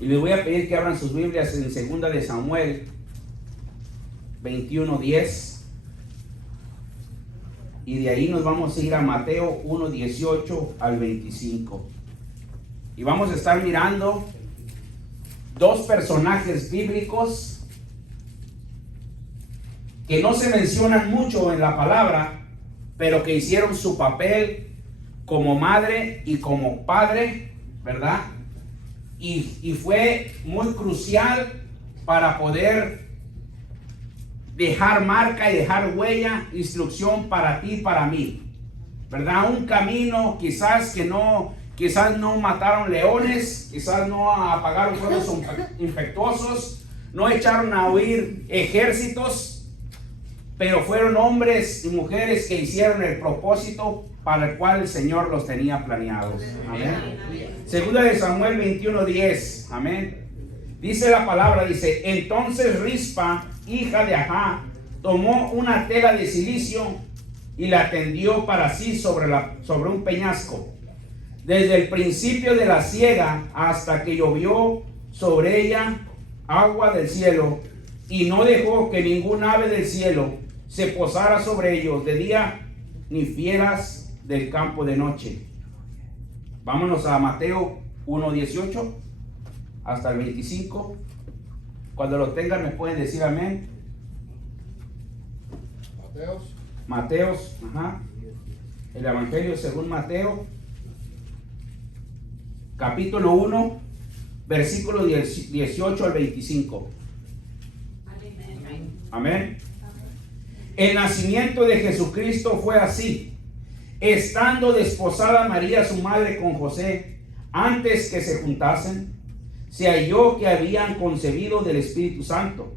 Y les voy a pedir que abran sus Biblias en 2 de Samuel 21:10. Y de ahí nos vamos a ir a Mateo 1:18 al 25. Y vamos a estar mirando dos personajes bíblicos que no se mencionan mucho en la palabra, pero que hicieron su papel como madre y como padre, ¿verdad? Y fue muy crucial para poder dejar marca y dejar huella, instrucción para ti y para mí, ¿verdad? Un camino quizás no mataron leones, quizás no apagaron fuegos infectuosos, no echaron a huir ejércitos, pero fueron hombres y mujeres que hicieron el propósito para el cual el Señor los tenía planeados. Amén. Segunda de Samuel 21:10. Amén. Dice la palabra, dice: entonces Rispa, hija de Ajá, tomó una tela de silicio y la tendió para sí sobre un peñasco, desde el principio de la siega hasta que llovió sobre ella agua del cielo, y no dejó que ningún ave del cielo se posara sobre ellos de día, ni fieras del campo de noche. Vámonos a Mateo 1:18 hasta el 25. Cuando lo tengan me pueden decir amén. Mateos, ajá. El Evangelio según Mateo, capítulo 1, versículo 18 al 25. Amén. El nacimiento de Jesucristo fue así. Estando desposada María su madre con José, antes que se juntasen, se halló que habían concebido del Espíritu Santo.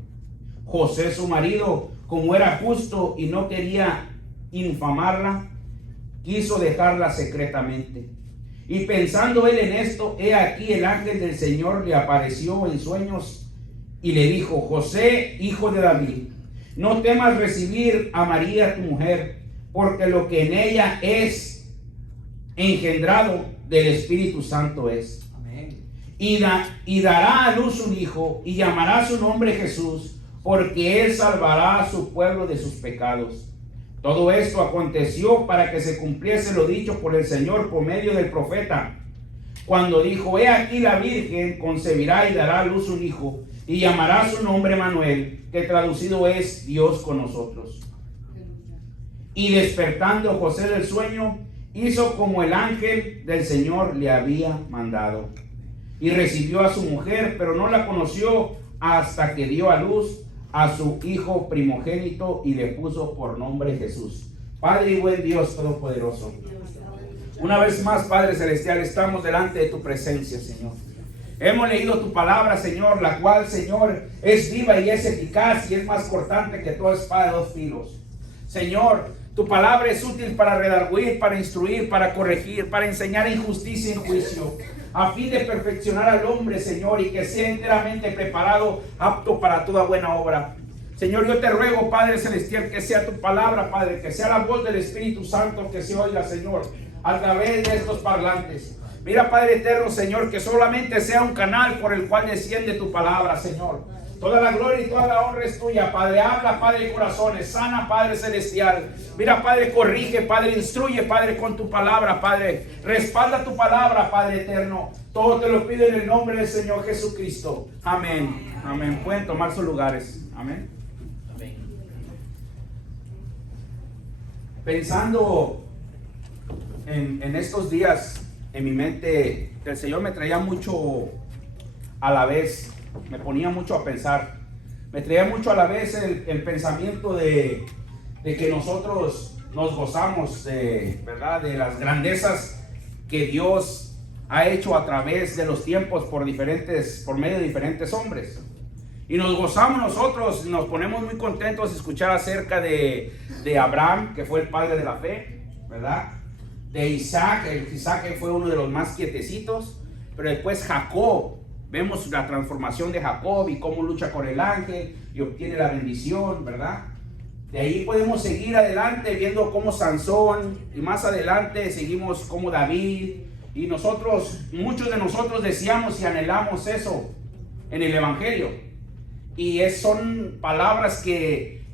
José su marido, como era justo y no quería infamarla, quiso dejarla secretamente. Y pensando él en esto, he aquí el ángel del Señor le apareció en sueños y le dijo: José, hijo de David, no temas recibir a María tu mujer, porque lo que en ella es engendrado del Espíritu Santo es. Amén. Y dará a luz un hijo, y llamará su nombre Jesús, porque él salvará a su pueblo de sus pecados. Todo esto aconteció para que se cumpliese lo dicho por el Señor por medio del profeta, cuando dijo: he aquí la virgen concebirá y dará a luz un hijo, y llamará su nombre Manuel, que traducido es Dios con nosotros. Y despertando José del sueño, hizo como el ángel del Señor le había mandado, y recibió a su mujer, pero no la conoció hasta que dio a luz a su hijo primogénito y le puso por nombre Jesús. Padre y buen Dios todopoderoso, una vez más, Padre celestial, estamos delante de tu presencia, Señor. Hemos leído tu palabra, Señor, la cual, Señor, es viva y es eficaz y es más cortante que toda espada de dos filos. Señor, tu palabra es útil para redarguir, para instruir, para corregir, para enseñar en justicia y en juicio, a fin de perfeccionar al hombre, Señor, y que sea enteramente preparado, apto para toda buena obra. Señor, yo te ruego, Padre celestial, que sea tu palabra, Padre, que sea la voz del Espíritu Santo que se oiga, Señor, a través de estos parlantes. Mira, Padre eterno, Señor, que solamente sea un canal por el cual desciende tu palabra, Señor. Toda la gloria y toda la honra es tuya, Padre. Habla, Padre, de corazones. Sana, Padre celestial. Mira, Padre, corrige, Padre, instruye, Padre, con tu palabra, Padre. Respalda tu palabra, Padre eterno. Todo te lo pido en el nombre del Señor Jesucristo. Amén. Amén. Pueden tomar sus lugares. Amén. Amén. Pensando en estos días, en mi mente, el Señor me traía mucho a la vez, me ponía mucho a pensar, me traía mucho a la vez el pensamiento de que nosotros nos gozamos ¿verdad?, de las grandezas que Dios ha hecho a través de los tiempos por medio de diferentes hombres. Y nos gozamos nosotros, nos ponemos muy contentos de escuchar acerca de Abraham, que fue el padre de la fe, ¿verdad? De Isaac fue uno de los más quietecitos, pero después Jacob, vemos la transformación de Jacob y cómo lucha con el ángel y obtiene la bendición, ¿verdad? De ahí podemos seguir adelante viendo cómo Sansón, y más adelante seguimos como David, Y nosotros, muchos de nosotros deseamos y anhelamos eso en el Evangelio. Y son palabras que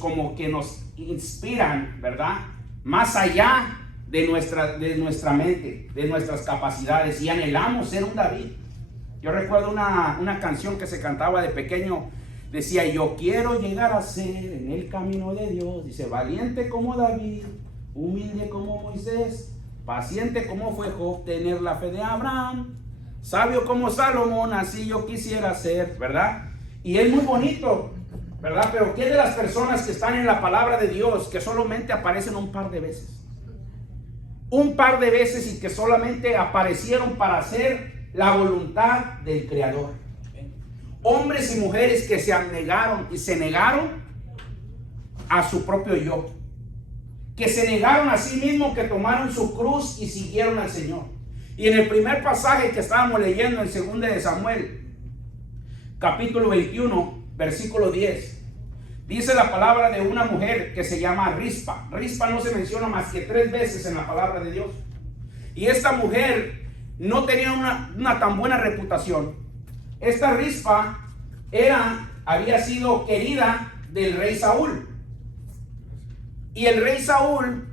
como que nos inspiran, ¿verdad? Más allá de nuestra mente, de nuestras capacidades, y anhelamos ser un David. Yo recuerdo una canción que se cantaba de pequeño, decía: yo quiero llegar a ser en el camino de Dios, dice, valiente como David, humilde como Moisés, paciente como fue Job, tener la fe de Abraham, sabio como Salomón, así yo quisiera ser, ¿verdad? Y es muy bonito, ¿verdad? Pero ¿qué de las personas que están en la palabra de Dios que solamente aparecen un par de veces? Un par de veces, y que solamente aparecieron para hacer la voluntad del Creador. Hombres y mujeres que se abnegaron y se negaron a su propio yo, que se negaron a sí mismos, que tomaron su cruz y siguieron al Señor. Y en el primer pasaje que estábamos leyendo en 2 de Samuel, capítulo 21, versículo 10, dice la palabra de una mujer que se llama Rispa. Rispa no se menciona más que 3 veces en la palabra de Dios. Y esta mujer no tenía una tan buena reputación. Esta Rispa había sido querida del rey Saúl. Y el rey Saúl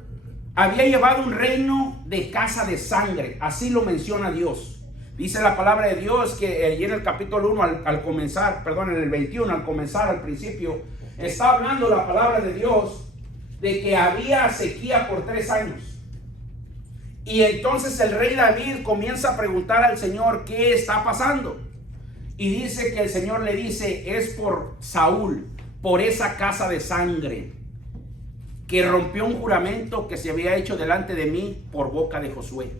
había llevado un reino de casa de sangre. Así lo menciona Dios. Dice la palabra de Dios que allí en el capítulo 1, al comenzar, perdón, en el 21, al comenzar, al principio, está hablando la palabra de Dios de que había sequía por 3 años. Y entonces el rey David comienza a preguntar al Señor qué está pasando. Y dice que el Señor le dice: es por Saúl, por esa casa de sangre, que rompió un juramento que se había hecho delante de mí por boca de Josué.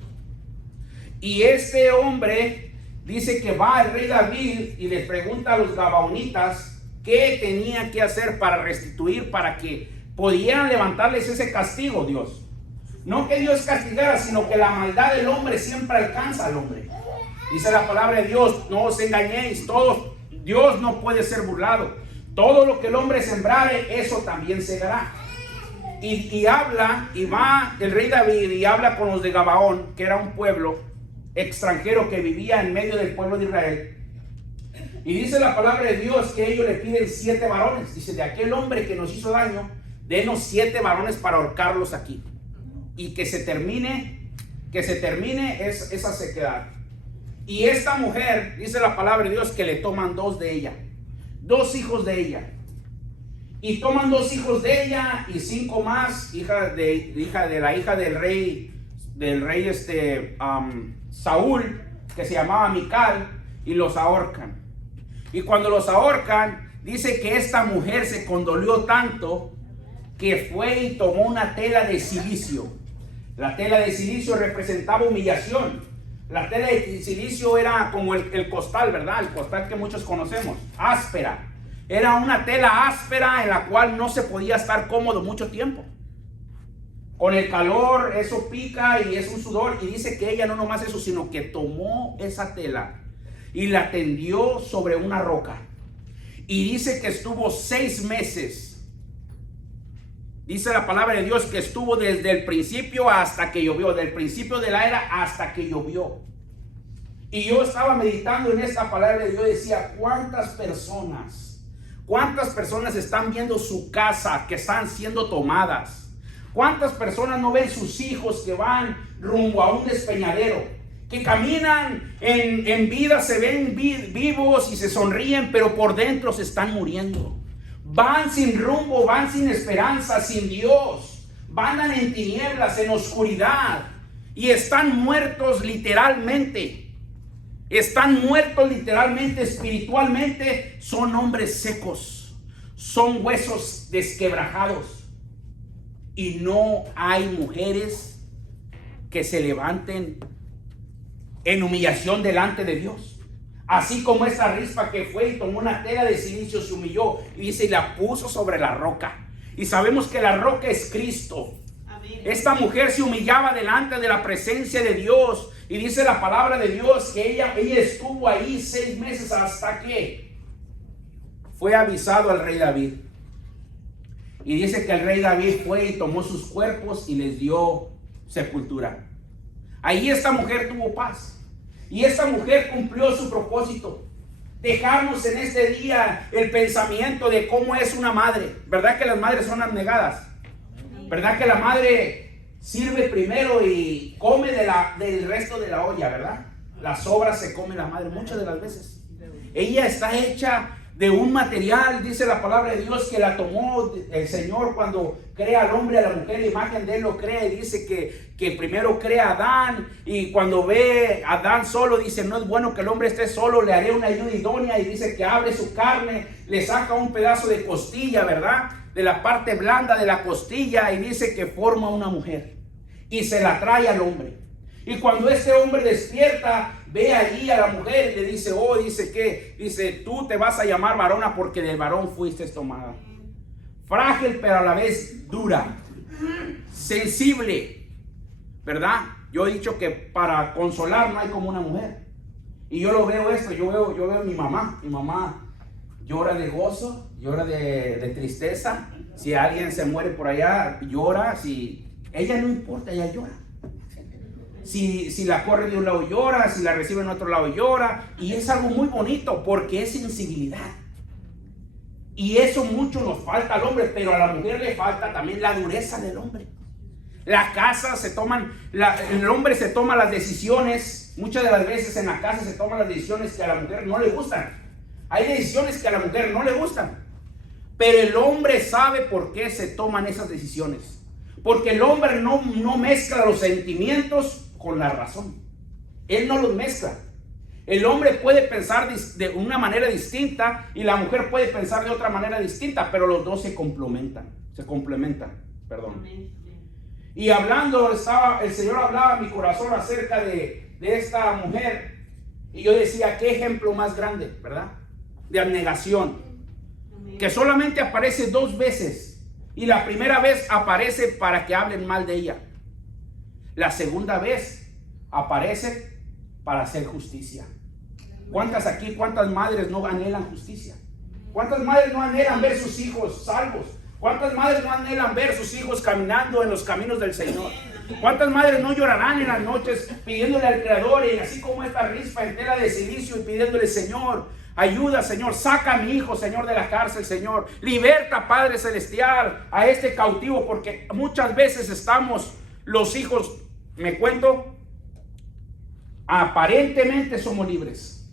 Y este hombre dice que va al rey David y le pregunta a los gabaonitas qué tenía que hacer para restituir, para que pudieran levantarles ese castigo, Dios. No que Dios castigara, sino que la maldad del hombre siempre alcanza al hombre. Dice la palabra de Dios: no os engañéis, Dios no puede ser burlado. Todo lo que el hombre sembrare, eso también segará. Y habla, y va el rey David y habla con los de Gabaón, que era un pueblo extranjero que vivía en medio del pueblo de Israel. Y dice la palabra de Dios que ellos le piden 7 varones. Dice: de aquel hombre que nos hizo daño, denos 7 varones para ahorcarlos aquí. Y que se termine esa sequedad. Y esta mujer, dice la palabra de Dios, que le toman 2 de ella, 2 hijos de ella. Y toman 2 hijos de ella y 5 más, hija de la hija del rey Saúl, que se llamaba Mical, y los ahorcan. Y cuando los ahorcan, dice que esta mujer se condolió tanto que fue y tomó una tela de silicio. La tela de silicio representaba humillación. La tela de silicio era como el costal, ¿verdad? El costal que muchos conocemos, áspera. Era una tela áspera en la cual no se podía estar cómodo mucho tiempo. Con el calor, eso pica y es un sudor. Y dice que ella no nomás eso, sino que tomó esa tela y la tendió sobre una roca. Y dice que estuvo 6 meses. Dice la palabra de Dios que estuvo desde el principio hasta que llovió. Del principio de la era hasta que llovió. Y yo estaba meditando en esta palabra y yo decía: ¿cuántas personas están viendo su casa que están siendo tomadas? ¿Cuántas personas no ven sus hijos que van rumbo a un despeñadero? Que caminan en vida, se ven vivos y se sonríen, pero por dentro se están muriendo. Van sin rumbo, van sin esperanza, sin Dios. Van en tinieblas, en oscuridad. Y están muertos literalmente. Están muertos literalmente, espiritualmente. Son hombres secos. Son huesos desquebrajados. Y no hay mujeres que se levanten en humillación delante de Dios. Así como esta Rispa que fue y tomó una tela de silicio, se humilló y dice, y la puso sobre la roca. Y sabemos que la roca es Cristo. Amén. Esta mujer se humillaba delante de la presencia de Dios. Y dice la palabra de Dios que ella estuvo ahí 6 meses hasta que fue avisado al rey David. Y dice que el rey David fue y tomó sus cuerpos y les dio sepultura. Ahí esta mujer tuvo paz. Y esta mujer cumplió su propósito. Dejarnos en este día el pensamiento de cómo es una madre. ¿Verdad que las madres son abnegadas? ¿Verdad que la madre sirve primero y come del resto de la olla, verdad? Las sobras se come la madre muchas de las veces. Ella está hecha de un material, dice la palabra de Dios, que la tomó el Señor cuando crea al hombre, a la mujer, la imagen de él lo crea, y dice que primero crea a Adán, y cuando ve a Adán solo, dice, no es bueno que el hombre esté solo, le haré una ayuda idónea, y dice que abre su carne, le saca un pedazo de costilla, ¿verdad? De la parte blanda de la costilla, y dice que forma una mujer, y se la trae al hombre. Y cuando este hombre despierta, ve allí a la mujer y le dice, oh, dice que, dice, tú te vas a llamar varona porque del varón fuiste tomada. Frágil, pero a la vez dura, sensible, ¿verdad? Yo he dicho que para consolar no hay como una mujer. Y yo lo veo esto, yo veo a mi mamá llora de gozo, llora de tristeza. Si alguien se muere por allá, llora. Si ella no importa, ella llora. Si la corre de un lado llora, si la recibe en otro lado llora, y es algo muy bonito porque es sensibilidad. Y eso mucho nos falta al hombre, pero a la mujer le falta también la dureza del hombre. La casa el hombre se toma las decisiones, muchas de las veces en la casa se toman las decisiones que a la mujer no le gustan. Hay decisiones que a la mujer no le gustan, pero el hombre sabe por qué se toman esas decisiones. Porque el hombre no mezcla los sentimientos con la razón. Él no los mezcla. El hombre puede pensar de una manera distinta y la mujer puede pensar de otra manera distinta, pero los dos se complementan. Perdón. Y hablando, el Señor hablaba en mi corazón acerca de esta mujer, y yo decía, qué ejemplo más grande, ¿verdad? De abnegación, que solamente aparece 2 veces. Y la primera vez aparece para que hablen mal de ella. La segunda vez aparece para hacer justicia. ¿Cuántas madres no anhelan justicia? ¿Cuántas madres no anhelan ver sus hijos salvos? ¿Cuántas madres no anhelan ver sus hijos caminando en los caminos del Señor? ¿Cuántas madres no llorarán en las noches pidiéndole al Creador, y así como esta rispa en tela de silicio, y pidiéndole, Señor, ayuda, Señor, saca a mi hijo, Señor, de la cárcel, Señor, liberta, Padre Celestial, a este cautivo? Porque muchas veces estamos los hijos, me cuento, aparentemente somos libres,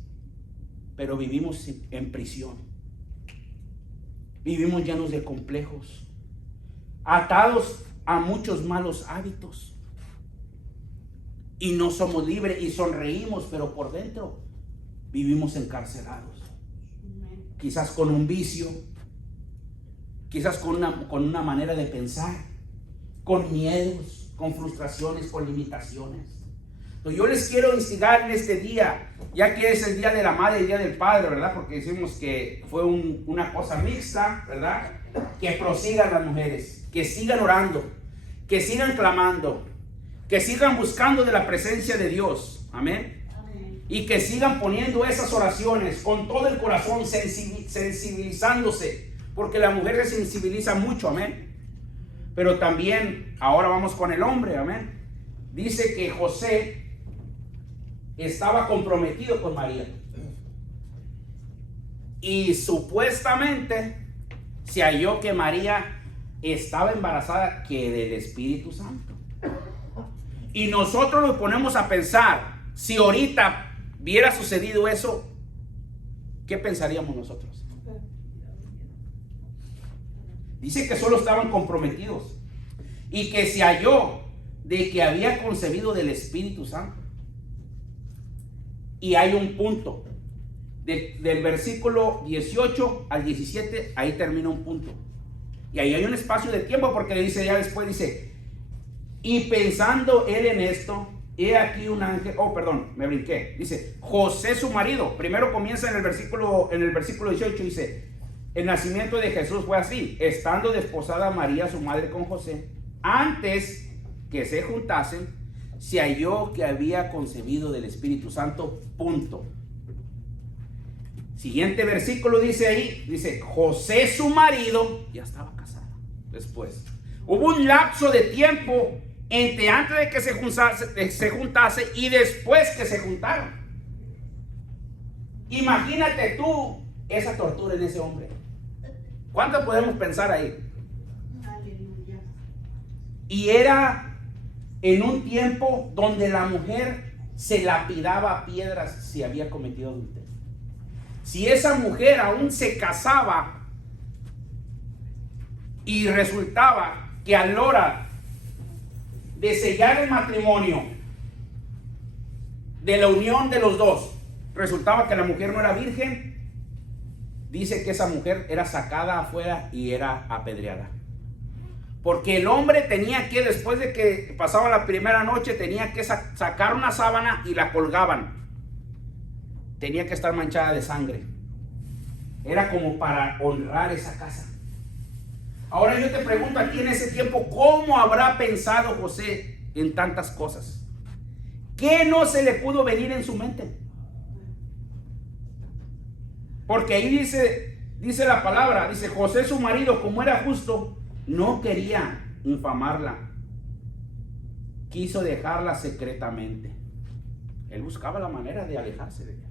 pero vivimos en prisión, vivimos llenos de complejos, atados a muchos malos hábitos, y no somos libres, y sonreímos, pero por dentro vivimos encarcelados. Quizás con un vicio, quizás con una manera de pensar, con miedos, con frustraciones, con limitaciones. Entonces yo les quiero instigar en este día, ya que es el día de la madre y el día del padre, ¿verdad? Porque decimos que fue una cosa mixta, ¿verdad? Que prosigan las mujeres, que sigan orando, que sigan clamando, que sigan buscando de la presencia de Dios. Amén. Y que sigan poniendo esas oraciones con todo el corazón, sensibilizándose, porque la mujer se sensibiliza mucho, amén. Pero también, ahora vamos con el hombre, amén. Dice que José estaba comprometido con María, y supuestamente se halló que María estaba embarazada que del Espíritu Santo. Y nosotros nos ponemos a pensar, si ahorita hubiera sucedido eso, ¿qué pensaríamos nosotros? Dice que solo estaban comprometidos y que se halló de que había concebido del Espíritu Santo. Y hay un punto del versículo 18 al 17, ahí termina un punto. Y ahí hay un espacio de tiempo, porque le dice ya después, dice, y pensando él en esto, he aquí un ángel, me brinqué, dice, José su marido, primero comienza en el versículo 18, dice, el nacimiento de Jesús fue así, estando desposada María su madre con José, antes que se juntasen, se halló que había concebido del Espíritu Santo, punto. Siguiente versículo dice ahí, dice, José su marido ya estaba casado. Después hubo un lapso de tiempo entre antes de que se juntase y después que se juntaron. Imagínate tú esa tortura en ese hombre. ¿Cuánto podemos pensar ahí? Aleluya. Y era en un tiempo donde la mujer se lapidaba a piedras si había cometido adulterio. Si esa mujer aún se casaba y resultaba que a la hora de sellar el matrimonio, de la unión de los dos, resultaba que la mujer no era virgen, dice que esa mujer era sacada afuera y era apedreada. Porque el hombre tenía que, después de que pasaba la primera noche, tenía que sacar una sábana y la colgaban. Tenía que estar manchada de sangre. Era como para honrar esa casa. Ahora yo te pregunto a ti en ese tiempo, ¿cómo habrá pensado José en tantas cosas? ¿Qué no se le pudo venir en su mente? Porque ahí dice la palabra, dice José su marido, como era justo, no quería infamarla, quiso dejarla secretamente. Él buscaba la manera de alejarse de ella,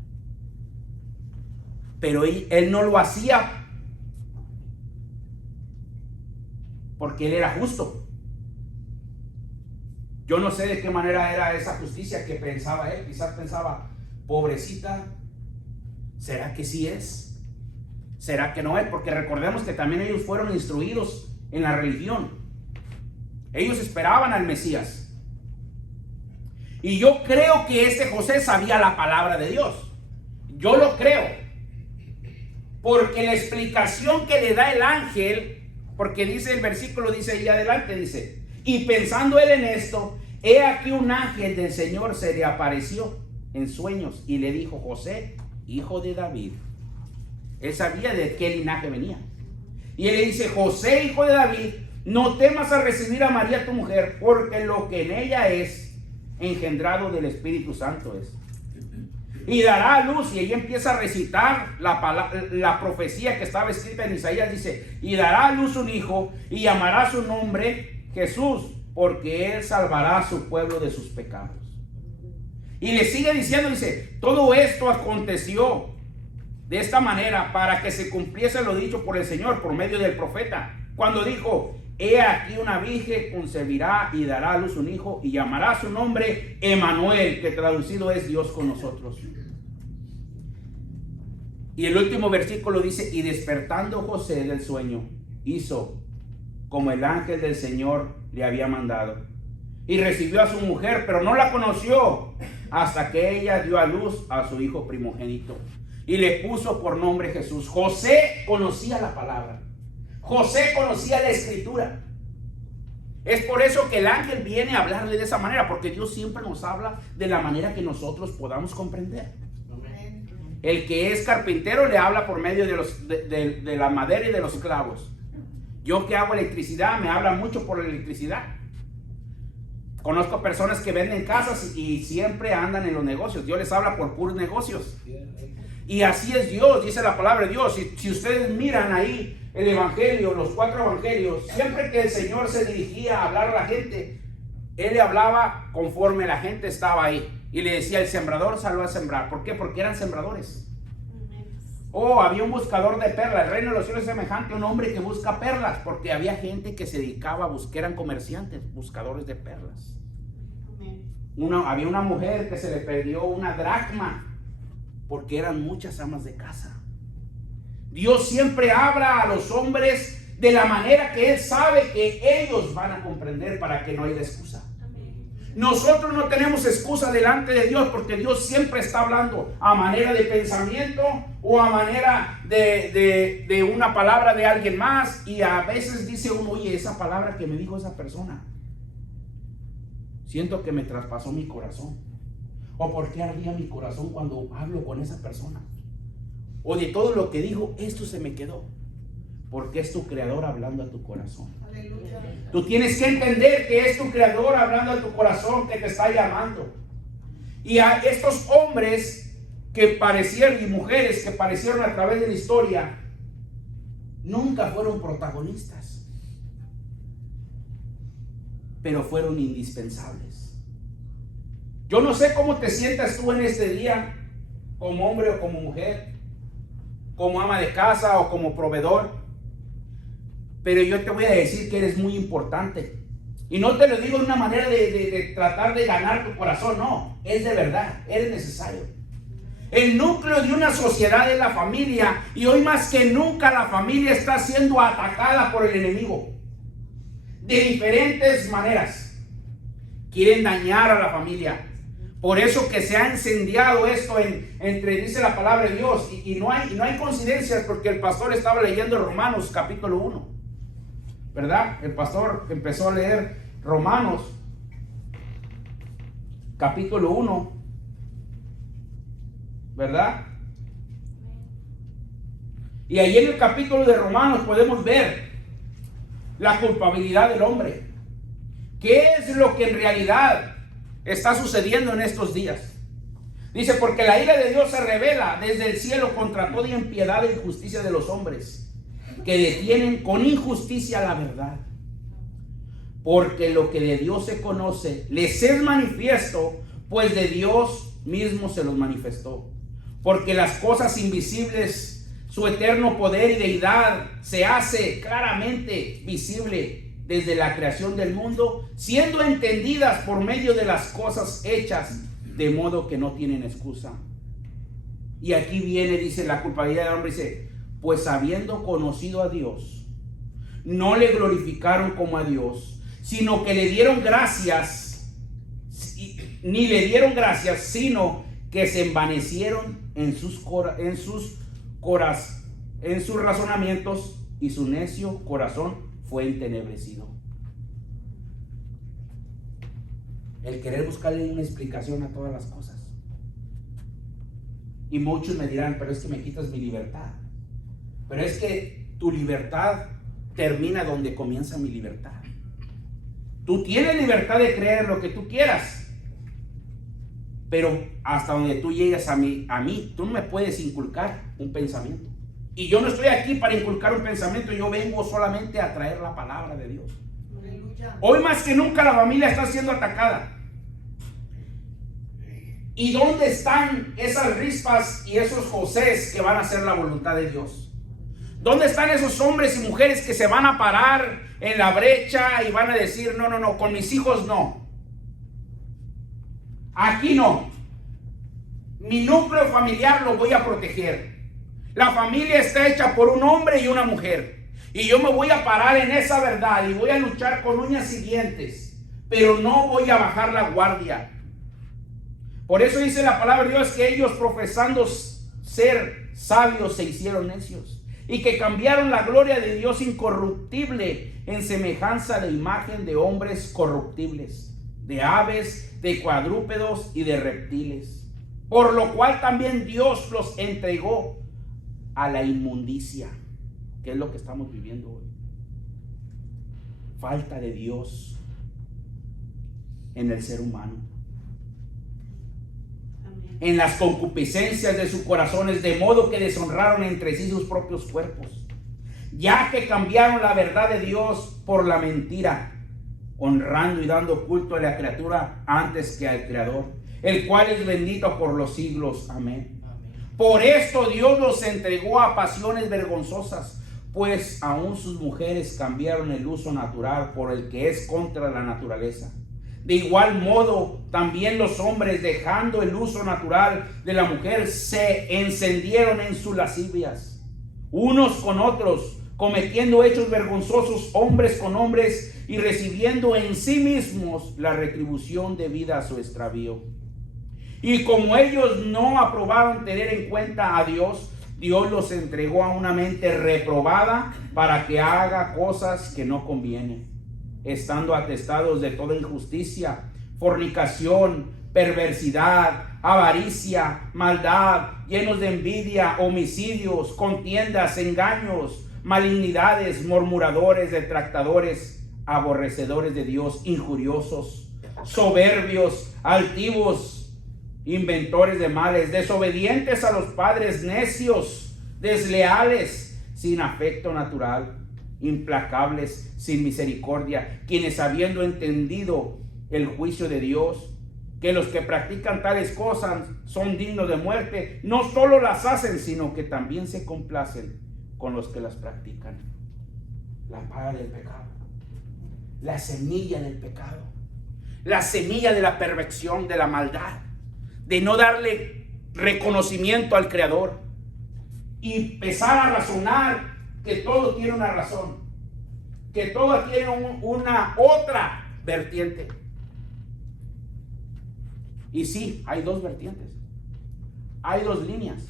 pero él no lo hacía porque él era justo. Yo no sé de qué manera era esa justicia que pensaba él. Quizás pensaba, pobrecita, ¿será que sí es? ¿Será que no es? Porque recordemos que también ellos fueron instruidos en la religión. Ellos esperaban al Mesías. Y yo creo que este José sabía la palabra de Dios. Yo lo creo. Porque la explicación que le da el ángel, porque dice el versículo, dice ahí adelante, dice, y pensando él en esto, he aquí un ángel del Señor se le apareció en sueños y le dijo, José, hijo de David. Él sabía de qué linaje venía. Y él le dice, José, hijo de David, no temas a recibir a María tu mujer, porque lo que en ella es engendrado del Espíritu Santo es. Y dará a luz, y ella empieza a recitar la profecía que estaba escrita en Isaías, dice, y dará a luz un hijo, y llamará su nombre Jesús, porque él salvará a su pueblo de sus pecados. Y le sigue diciendo, dice, todo esto aconteció de esta manera para que se cumpliese lo dicho por el Señor por medio del profeta, cuando dijo, he aquí una virgen concebirá y dará a luz un hijo y llamará su nombre Emanuel, que traducido es Dios con nosotros. Y el último versículo dice, y despertando José del sueño, hizo como el ángel del Señor le había mandado. Y recibió a su mujer, pero no la conoció hasta que ella dio a luz a su hijo primogénito. Y le puso por nombre Jesús. José conocía la palabra. José conocía la escritura. Es por eso que el ángel viene a hablarle de esa manera, porque Dios siempre nos habla de la manera que nosotros podamos comprender. El que es carpintero le habla por medio de la madera y de los clavos. Yo que hago electricidad, me habla mucho por la electricidad. Conozco personas que venden casas y siempre andan en los negocios. Dios les habla por puros negocios. Y así es Dios, dice la palabra de Dios. Si ustedes miran ahí el evangelio, los 4 evangelios, siempre que el Señor se dirigía a hablar a la gente, Él le hablaba conforme la gente estaba ahí. Y le decía, el sembrador salió a sembrar. ¿Por qué? Porque eran sembradores. Había un buscador de perlas. El reino de los cielos es semejante a un hombre que busca perlas, porque había gente que se dedicaba a buscar, eran comerciantes, buscadores de perlas. Había una mujer que se le perdió una dracma, porque eran muchas amas de casa. Dios siempre habla a los hombres de la manera que Él sabe que ellos van a comprender, para que no haya excusa. Nosotros no tenemos excusa delante de Dios, porque Dios siempre está hablando a manera de pensamiento o a manera de una palabra de alguien más. Y a veces dice uno, oye, esa palabra que me dijo esa persona, siento que me traspasó mi corazón. O por qué ardía mi corazón cuando hablo con esa persona. O de todo lo que dijo, esto se me quedó. Porque es tu creador hablando a tu corazón. Aleluya. Tú tienes que entender que es tu creador hablando a tu corazón, que te está llamando. Y a estos hombres que parecieron, y mujeres que parecieron a través de la historia, nunca fueron protagonistas. pero fueron indispensables. Yo no sé cómo te sientas tú en este día, como hombre o como mujer, como ama de casa o como proveedor, pero yo te voy a decir que eres muy importante. Y no te lo digo de una manera de tratar de ganar tu corazón, no, es de verdad, eres necesario. El núcleo de una sociedad es la familia, y hoy más que nunca la familia está siendo atacada por el enemigo de diferentes maneras. Quieren dañar a la familia. Por eso que se ha incendiado esto entre, dice la palabra de Dios, y no hay coincidencias, porque el pastor estaba leyendo Romanos capítulo 1, ¿verdad? El pastor empezó a leer Romanos capítulo 1, ¿verdad? Y ahí en el capítulo de Romanos podemos ver la culpabilidad del hombre. ¿Qué es lo que en realidad está sucediendo en estos días? Dice, porque la ira de Dios se revela desde el cielo contra toda impiedad e injusticia de los hombres, que detienen con injusticia la verdad. Porque lo que de Dios se conoce les es manifiesto, pues de Dios mismo se los manifestó. Porque las cosas invisibles, su eterno poder y deidad, se hace claramente visible desde la creación del mundo, siendo entendidas por medio de las cosas hechas, de modo que no tienen excusa. Y aquí viene, dice, la culpabilidad del hombre, dice, pues habiendo conocido a Dios, no le glorificaron como a Dios, sino que le dieron gracias, ni le dieron gracias, sino que se envanecieron en sus razonamientos, y su necio corazón fue entenebrecido. El querer buscarle una explicación a todas las cosas. Y muchos me dirán, pero es que me quitas mi libertad. Pero es que tu libertad termina donde comienza mi libertad. Tú tienes libertad de creer lo que tú quieras, pero hasta donde tú llegas a mí, tú no me puedes inculcar un pensamiento. Y yo no estoy aquí para inculcar un pensamiento, yo vengo solamente a traer la palabra de Dios. Aleluya. Hoy más que nunca la familia está siendo atacada. ¿Y dónde están esas rispas y esos Josés que van a hacer la voluntad de Dios? ¿Dónde están esos hombres y mujeres que se van a parar en la brecha y van a decir, no, con mis hijos no? Aquí no. Mi núcleo familiar lo voy a proteger. La familia está hecha por un hombre y una mujer. Y yo me voy a parar en esa verdad y voy a luchar con uñas y dientes. Pero no voy a bajar la guardia. Por eso dice la palabra de Dios que ellos, profesando ser sabios, se hicieron necios. Y que cambiaron la gloria de Dios incorruptible en semejanza de imagen de hombres corruptibles, de aves, de cuadrúpedos y de reptiles. Por lo cual también Dios los entregó a la inmundicia, que es lo que estamos viviendo hoy. Falta de Dios en el ser humano. Amén. En las concupiscencias de sus corazones, de modo que deshonraron entre sí sus propios cuerpos, ya que cambiaron la verdad de Dios por la mentira, honrando y dando culto a la criatura antes que al Creador, el cual es bendito por los siglos. Amén. Por esto Dios los entregó a pasiones vergonzosas, pues aún sus mujeres cambiaron el uso natural por el que es contra la naturaleza. De igual modo, también los hombres, dejando el uso natural de la mujer, se encendieron en sus lascivias, unos con otros, cometiendo hechos vergonzosos hombres con hombres, y recibiendo en sí mismos la retribución debida a su extravío. Y como ellos no aprobaron tener en cuenta a Dios, Dios los entregó a una mente reprobada para que haga cosas que no convienen, estando atestados de toda injusticia, fornicación, perversidad, avaricia, maldad, llenos de envidia, homicidios, contiendas, engaños, malignidades, murmuradores, detractadores, aborrecedores de Dios, injuriosos, soberbios, altivos, inventores de males, desobedientes a los padres, necios, desleales, sin afecto natural, implacables, sin misericordia, quienes habiendo entendido el juicio de Dios, que los que practican tales cosas son dignos de muerte, no solo las hacen, sino que también se complacen con los que las practican. La paga del pecado, la semilla del pecado, la semilla de la perversión, de la maldad, de no darle reconocimiento al Creador y empezar a razonar que todo tiene una razón, que todo tiene una otra vertiente. Y sí, hay dos vertientes, hay dos líneas,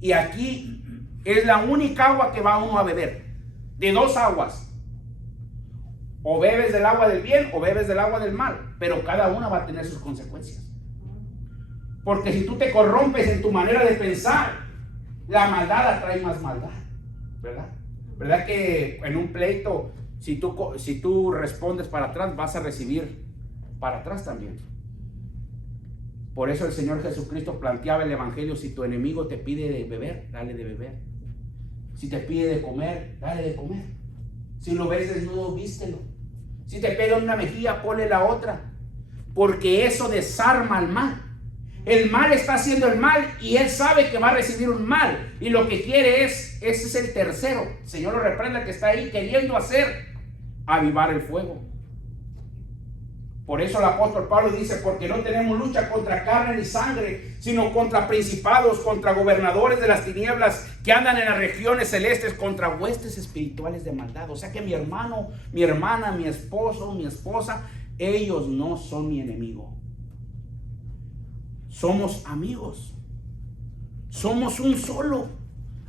y aquí es la única agua que va uno a beber, de dos aguas. O bebes del agua del bien o bebes del agua del mal, pero cada una va a tener sus consecuencias. Porque si tú te corrompes en tu manera de pensar, la maldad atrae más maldad, ¿verdad? ¿Verdad que en un pleito, si tú respondes para atrás, vas a recibir para atrás también? Por eso el Señor Jesucristo planteaba el Evangelio: si tu enemigo te pide de beber, dale de beber. Si te pide de comer, dale de comer. Si lo ves desnudo, vístelo. Si te pega una mejilla, ponle la otra. Porque eso desarma al mal. El mal está haciendo el mal y él sabe que va a recibir un mal. Y lo que quiere ese es el tercero. El Señor lo reprenda, que está ahí queriendo avivar el fuego. Por eso el apóstol Pablo dice: porque no tenemos lucha contra carne ni sangre, sino contra principados, contra gobernadores de las tinieblas que andan en las regiones celestes, contra huestes espirituales de maldad. O sea que mi hermano, mi hermana, mi esposo, mi esposa, ellos no son mi enemigo. Somos amigos. Somos un solo,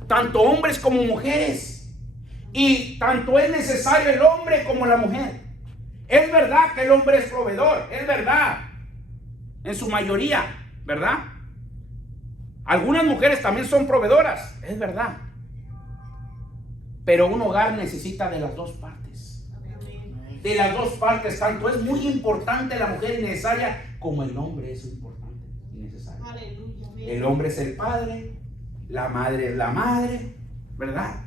tanto hombres como mujeres. Y tanto es necesario el hombre como la mujer. Es verdad que el hombre es proveedor, es verdad, en su mayoría, ¿verdad? Algunas mujeres también son proveedoras, es verdad. Pero un hogar necesita de las dos partes. De las dos partes, tanto es muy importante la mujer y necesaria, como el hombre es importante y necesario. El hombre es el padre, la madre es la madre, ¿verdad?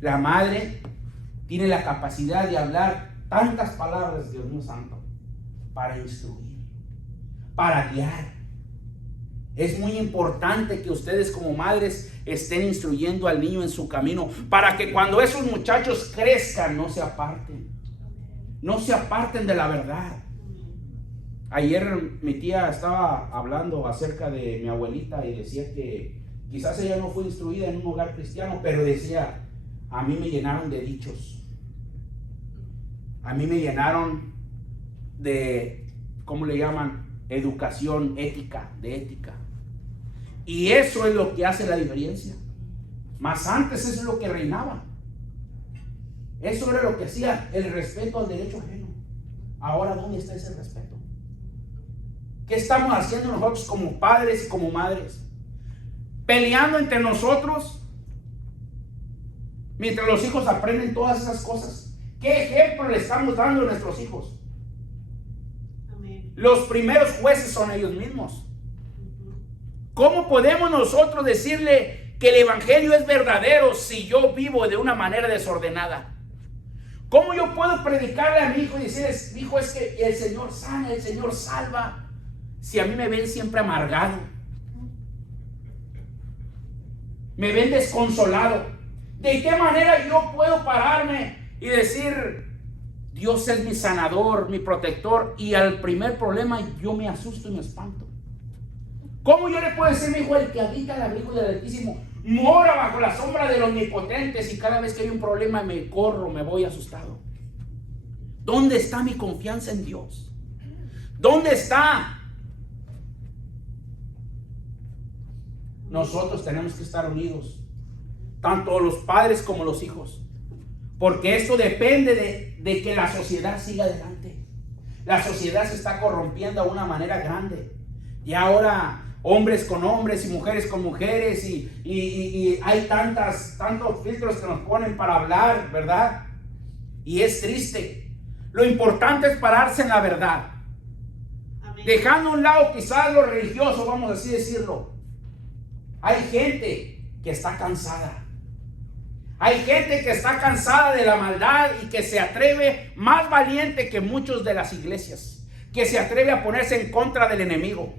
La madre tiene la capacidad de hablar tantas palabras, Dios mío santo, para instruir, para guiar. Es muy importante que ustedes como madres estén instruyendo al niño en su camino, para que cuando esos muchachos crezcan no se aparten de la verdad. Ayer mi tía estaba hablando acerca de mi abuelita y decía que quizás ella no fue instruida en un hogar cristiano, pero decía: a mí me llenaron de dichos. A mí me llenaron de, ¿cómo le llaman? Educación ética, de ética. Y eso es lo que hace la diferencia. Más antes eso es lo que reinaba. Eso era lo que hacía el respeto al derecho ajeno. Ahora, ¿dónde está ese respeto? ¿Qué estamos haciendo nosotros como padres y como madres? Peleando entre nosotros mientras los hijos aprenden todas esas cosas. ¿Qué ejemplo le estamos dando a nuestros hijos? Amén. Los primeros jueces son ellos mismos. ¿Cómo podemos nosotros decirle que el evangelio es verdadero si yo vivo de una manera desordenada? ¿Cómo yo puedo predicarle a mi hijo y decirle: hijo, es que el Señor sana, el Señor salva, si a mí me ven siempre amargado, me ven desconsolado? ¿De qué manera yo puedo pararme y decir: Dios es mi sanador, mi protector, y al primer problema yo me asusto y me espanto? ¿Cómo yo le puedo decir a mi hijo: el que habita el abrigo del Altísimo mora bajo la sombra del Omnipotente, si cada vez que hay un problema me corro, me voy asustado? ¿Dónde está mi confianza en Dios? ¿Dónde está? Nosotros tenemos que estar unidos, tanto los padres como los hijos, porque esto depende de que la sociedad siga adelante. La sociedad se está corrompiendo de una manera grande. Y ahora hombres con hombres y mujeres con mujeres, y hay tantos filtros que nos ponen para hablar, ¿verdad? Y es triste. Lo importante es pararse en la verdad. Amén. Dejando a un lado quizás lo religioso, vamos así decirlo. Hay gente que está cansada. Hay gente que está cansada de la maldad y que se atreve, más valiente que muchos de las iglesias, que se atreve a ponerse en contra del enemigo.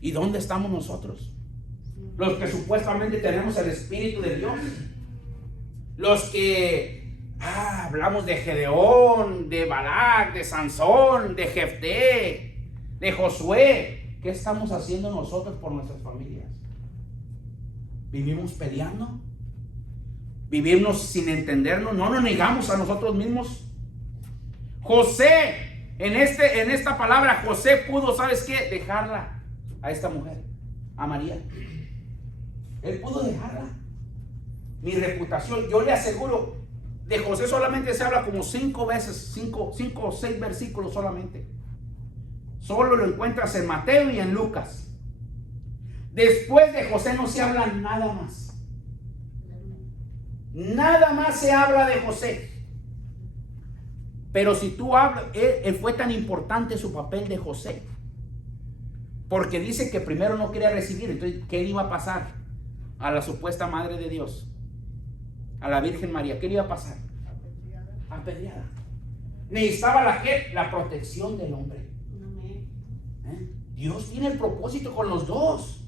¿Y dónde estamos nosotros? Los que supuestamente tenemos el Espíritu de Dios. Los que hablamos de Gedeón, de Balac, de Sansón, de Jefté, de Josué. ¿Qué estamos haciendo nosotros por nuestras familias? ¿Vivimos peleando? ¿Vivimos sin entendernos? ¿No nos negamos a nosotros mismos? José, en esta palabra, José pudo, ¿sabes qué? Dejarla a esta mujer, a María. Él pudo dejarla. Mi reputación, yo le aseguro, de José solamente se habla como 5 veces, 5 o 6 versículos solamente. Solo lo encuentras en Mateo y en Lucas. Después de José no se habla nada más. Nada más se habla de José. Pero si tú hablas, fue tan importante su papel de José. Porque dice que primero no quería recibir. Entonces, ¿qué le iba a pasar a la supuesta madre de Dios? A la Virgen María. ¿Qué le iba a pasar? Apedreada. Necesitaba la protección del hombre. Dios tiene el propósito con los dos.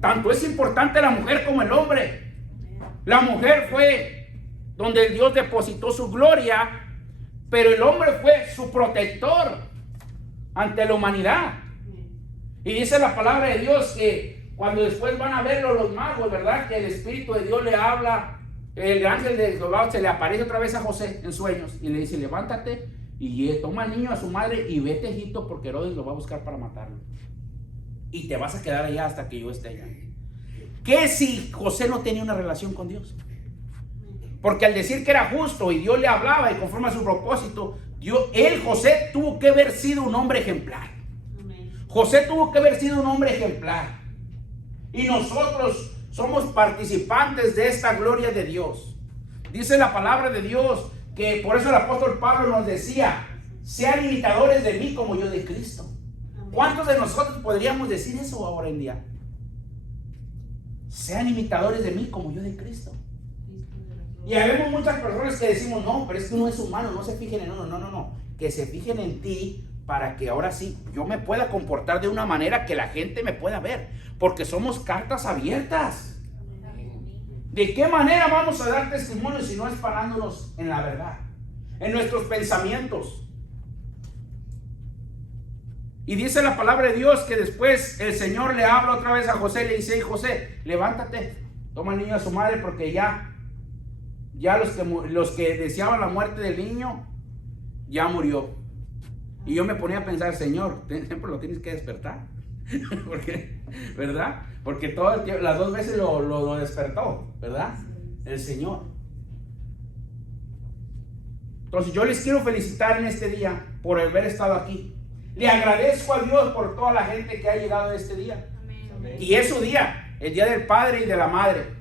Tanto es importante la mujer como el hombre. La mujer fue donde Dios depositó su gloria, pero el hombre fue su protector ante la humanidad. Y dice la palabra de Dios que cuando después van a verlo los magos, ¿verdad? Que el Espíritu de Dios le habla, el ángel de Jehová se le aparece otra vez a José en sueños y le dice: levántate y toma al niño, a su madre, y vete a Egipto porque Herodes lo va a buscar para matarlo. Y te vas a quedar allá hasta que yo esté allá. ¿Qué si José no tenía una relación con Dios? Porque al decir que era justo y Dios le hablaba y conforme a su propósito, José tuvo que haber sido un hombre ejemplar. José tuvo que haber sido un hombre ejemplar. Y nosotros somos participantes de esta gloria de Dios. Dice la palabra de Dios que por eso el apóstol Pablo nos decía: sean imitadores de mí como yo de Cristo. ¿Cuántos de nosotros podríamos decir eso ahora en día? Sean imitadores de mí como yo de Cristo. Y habemos muchas personas que decimos: no, pero es que uno es humano, no se fijen en uno. No, que se fijen en ti para que ahora sí yo me pueda comportar de una manera que la gente me pueda ver, porque somos cartas abiertas. ¿De qué manera vamos a dar testimonio si no es parándonos en la verdad, en nuestros pensamientos? Y dice la palabra de Dios que después el Señor le habla otra vez a José y le dice: José, levántate, toma al niño a su madre, porque ya los que deseaban la muerte del niño ya murió. Y yo me ponía a pensar: Señor, siempre lo tienes que despertar. Porque, ¿verdad? Porque todo el tiempo, las 2 veces lo despertó, ¿verdad? El Señor. Entonces yo les quiero felicitar en este día por haber estado aquí. Le agradezco a Dios por toda la gente que ha llegado a este día. Amén. Y es su día, el día del Padre y de la Madre.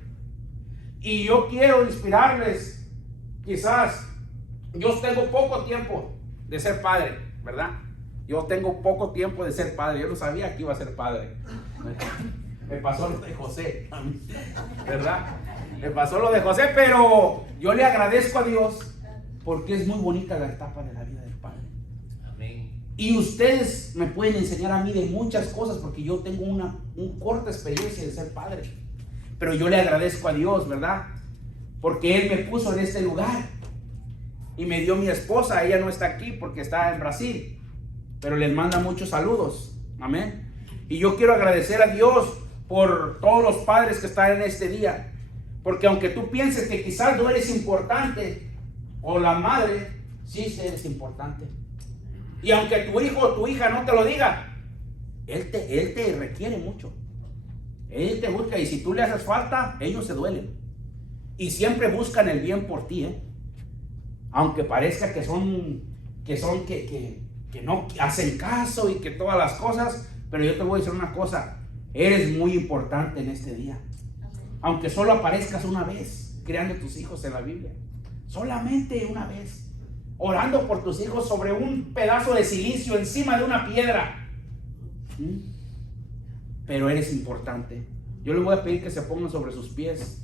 Y yo quiero inspirarles. Quizás yo tengo poco tiempo de ser padre, ¿verdad? Yo tengo poco tiempo de ser padre. Yo no sabía que iba a ser padre. Me pasó lo de José, ¿verdad? Me pasó lo de José, pero yo le agradezco a Dios porque es muy bonita la etapa de la vida del padre. Amén. Y ustedes me pueden enseñar a mí de muchas cosas porque yo tengo una corta experiencia de ser padre. Pero yo le agradezco a Dios, ¿verdad? Porque Él me puso en este lugar y me dio mi esposa. Ella no está aquí porque está en Brasil, pero les manda muchos saludos. Amén. Y yo quiero agradecer a Dios por todos los padres que están en este día, porque aunque tú pienses que quizás no eres importante, o la madre, sí eres importante. Y aunque tu hijo o tu hija no te lo diga, él te requiere mucho. Él te busca, y si tú le haces falta, ellos se duelen. Y siempre buscan el bien por ti, aunque parezca que no hacen caso y que todas las cosas. Pero yo te voy a decir una cosa: eres muy importante en este día. Aunque solo aparezcas una vez creando tus hijos en la Biblia, solamente una vez, orando por tus hijos sobre un pedazo de silicio encima de una piedra. Pero eres importante. Yo les voy a pedir que se pongan sobre sus pies.